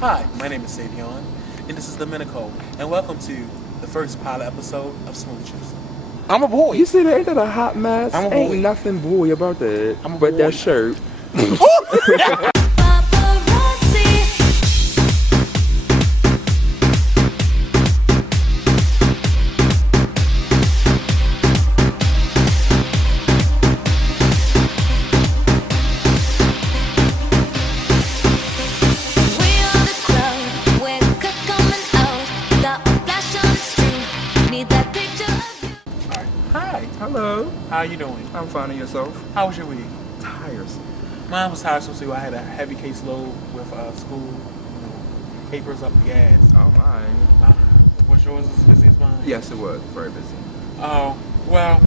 Hi, my name is Sayvion, and this is Dominico, and welcome to the first pilot episode of Smoochez. I'm a boy. You see that? Ain't that a hot mess? I'm a boy. Ain't nothing boy about that. I'm a but boy. That shirt. Hello. How are you doing? I'm finding yourself. How was your week? Tiresome. Mine was tiresome too. I had a heavy caseload with school, papers up the ass. Oh my. Was yours as busy as mine? Yes, it was. Very busy. Oh, well,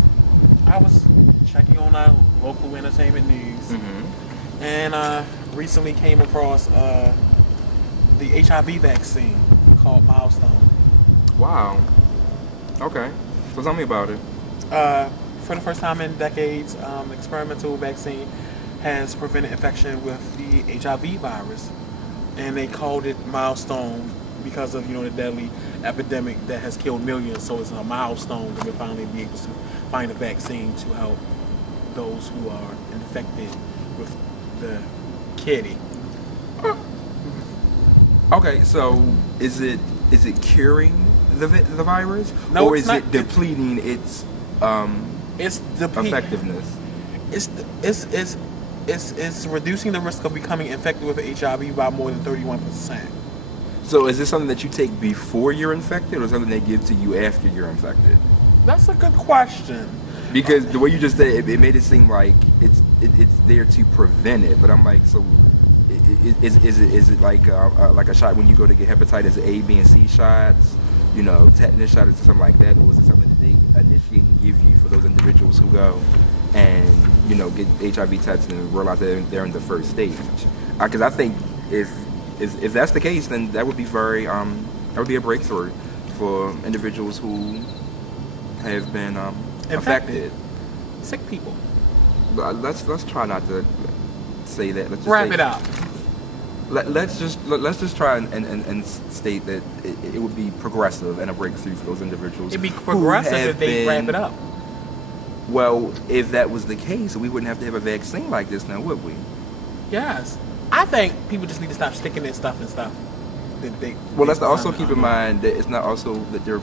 I was checking on our local entertainment news, and recently came across the HIV vaccine called Milestone. Wow. Okay. So tell me about it. For the first time in decades, experimental vaccine has prevented infection with the HIV virus, and they called it Milestone because of the deadly epidemic that has killed millions. So it's a milestone that we'll finally be able to find a vaccine to help those who are infected with the kitty. Okay, so is it curing the virus, No, or it's is not. it depleting its effectiveness? It's reducing the risk of becoming infected with HIV by more than 31%. So is this something that you take before you're infected, or something they give to you after you're infected? That's a good question. Because the way you just said it, it made it seem like it's there to prevent it. But I'm like, so is it like a shot when you go to get hepatitis A, B, and C shots? Tetanus shot or something like that, or is it something that they initiate and give you for those individuals who go and get HIV tested and realize that they're in the first stage? Because I think if that's the case, then that would be that would be a breakthrough for individuals who have been affected. Sick people. Let's try not to say that. Let's just wrap it up. Let's just try and state that it would be progressive and a breakthrough for those individuals. It'd be progressive if they wrap it up. Well, if that was the case, we wouldn't have to have a vaccine like this now, would we? Yes. I think people just need to stop sticking their stuff and stuff. Well, let's also keep in mind that it's not also that they're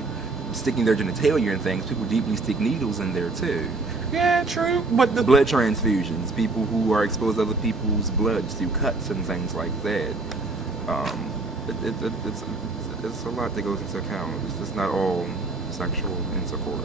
sticking their genitalia and things. People deeply stick needles in there too. Yeah, true. But the blood transfusions, people who are exposed to other people's blood through cuts and things like that. It's a lot that goes into account. It's just not all sexual intercourse.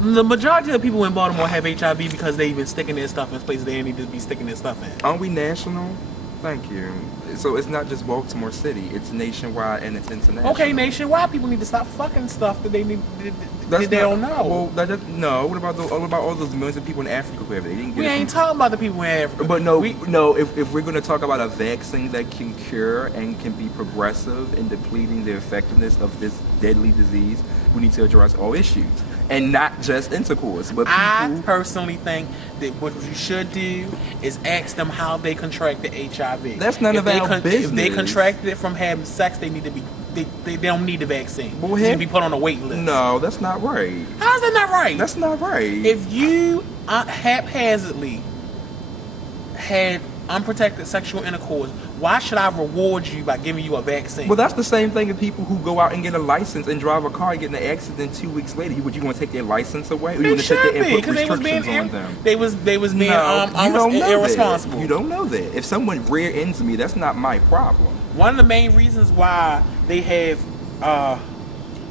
The majority of people in Baltimore have HIV because they've been sticking their stuff in places they didn't need to be sticking their stuff in. Aren't we national? Thank you. So it's not just Baltimore City, it's nationwide and it's international. Okay, nationwide, people need to stop fucking stuff that they don't know. Well, no. What about all those millions of people in Africa who have it? They didn't get we ain't talking about the people in Africa. But if we're going to talk about a vaccine that can cure and can be progressive in depleting the effectiveness of this deadly disease, we need to address all issues. And not just intercourse, but people. I personally think that what you should do is ask them how they contracted HIV. That's none of our business. If they contracted it from having sex, they need to be. They don't need the vaccine. Well, they need to be put on a wait list. No, that's not right. How's that not right? That's not right. If you haphazardly had unprotected sexual intercourse, why should I reward you by giving you a vaccine? Well, that's the same thing as people who go out and get a license and drive a car and get in an accident 2 weeks later. Would you want to take their license away? Or you want to take their input restrictions on them? They was being irresponsible. You don't know that. If someone rear ends me, that's not my problem. One of the main reasons why they have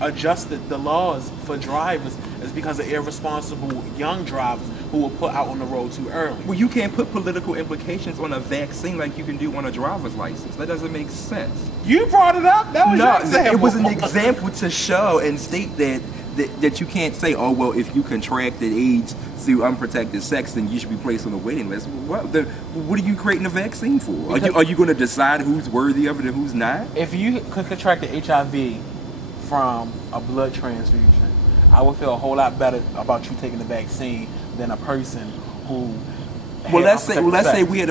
adjusted the laws for drivers is because of irresponsible young drivers who were put out on the road too early. Well, you can't put political implications on a vaccine like you can do on a driver's license. That doesn't make sense. You brought it up? That was your example. It was an example to show and state that you can't say, oh, well, if you contracted AIDS through unprotected sex, then you should be placed on the waiting list. What are you creating a vaccine for? Are you going to decide who's worthy of it and who's not? If you contracted HIV from a blood transfusion, I would feel a whole lot better about you taking the vaccine than a person who. Well, let's say we had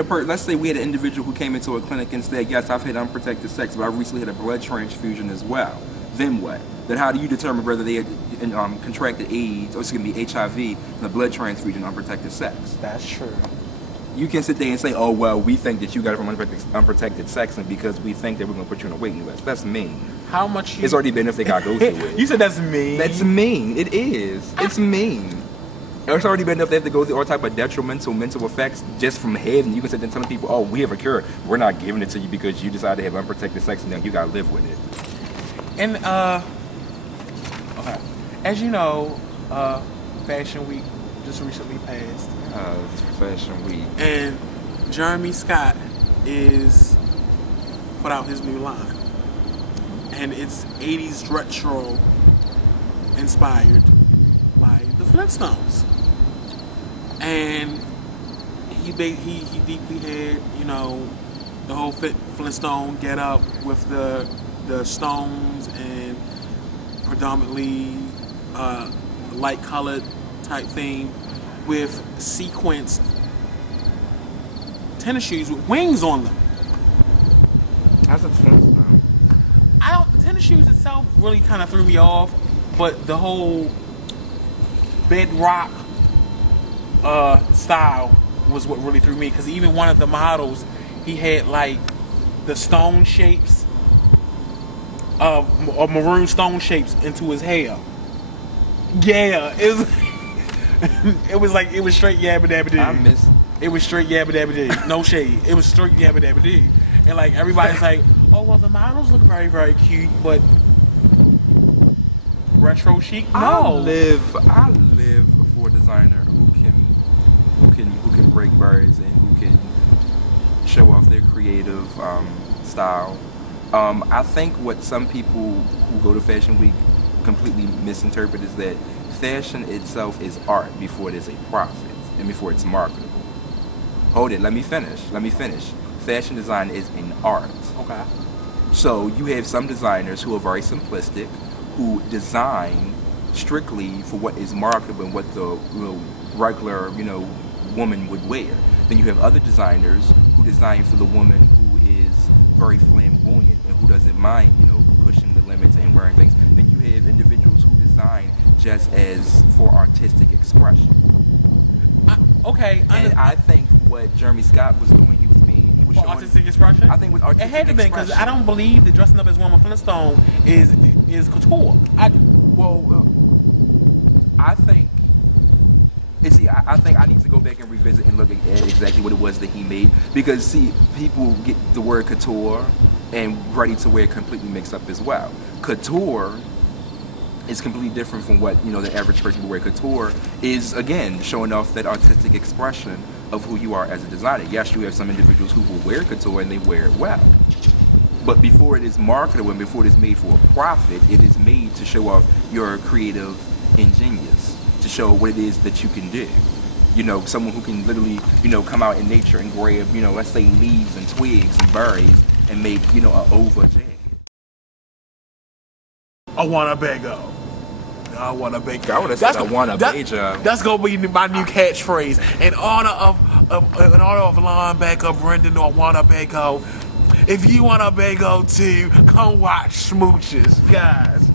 an individual who came into a clinic and said, "Yes, I've had unprotected sex, but I recently had a blood transfusion as well." Then what? Then how do you determine whether they had contracted AIDS or HIV from the blood transfusion, unprotected sex? That's true. You can sit there and say, "Oh well, we think that you got it from unprotected sex, and because we think that we're going to put you on a waiting list." That's mean. How much? It's already been if they got to go through it. You said that's mean. That's mean. It is. It's mean. It's already been enough they have to go through all type of detrimental mental effects just from head, and you can sit there and tell people, "Oh, we have a cure. We're not giving it to you because you decided to have unprotected sex, and now you gotta live with it." And okay, as you know, Fashion Week just recently passed. It's Fashion Week, and Jeremy Scott is put out his new line, and it's 80s retro inspired by the Flintstones. And he deeply had, you know, the whole Flintstone get up with the stones and predominantly light colored type theme with sequenced tennis shoes with wings on them. How's it Flintstone? The tennis shoes itself really kind of threw me off, but the whole bedrock style was what really threw me, because even one of the models, he had like the stone shapes of maroon stone shapes into his hair. Yeah, it was like it was straight yabba dabba doo. It was straight yabba dabba doo. No shade. It was straight yabba dabba doo. And like everybody's like, "Oh well, the models look very, very cute, but retro chic." No. I live for a designer who can break barriers and who can show off their creative style. I think what some people who go to Fashion Week completely misinterpret is that fashion itself is art before it is a profit and before it's marketable. Hold it, let me finish. Fashion design is an art. Okay. So you have some designers who are very simplistic, who design strictly for what is marketable and what the regular woman would wear. Then you have other designers who design for the woman who is very flamboyant and who doesn't mind pushing the limits and wearing things. Then you have individuals who design just as for artistic expression. I think what Jeremy Scott was doing, he was for showing artistic expression. I think with artistic it had to be, because expression. I don't believe that dressing up as Woman Flintstone is couture. I think. And see, I think I need to go back and revisit and look at exactly what it was that he made, because see, people get the word couture and ready to wear completely mixed up as well. Couture is completely different from what the average person would wear. Couture is, again, showing off that artistic expression of who you are as a designer. Yes, you have some individuals who will wear couture and they wear it well, but before it is marketable and before it is made for a profit, it is made to show off your creative ingenious, to show what it is that you can do. Someone who can literally come out in nature and grab let's say leaves and twigs and berries and make an over jacket. I want a bagel. I want a bagel. I would have said I want a bagel. That's gonna be my new catchphrase. In honor of linebacker Brendan, I want a bagel. If you want a bagel too, come watch Smoochez, guys.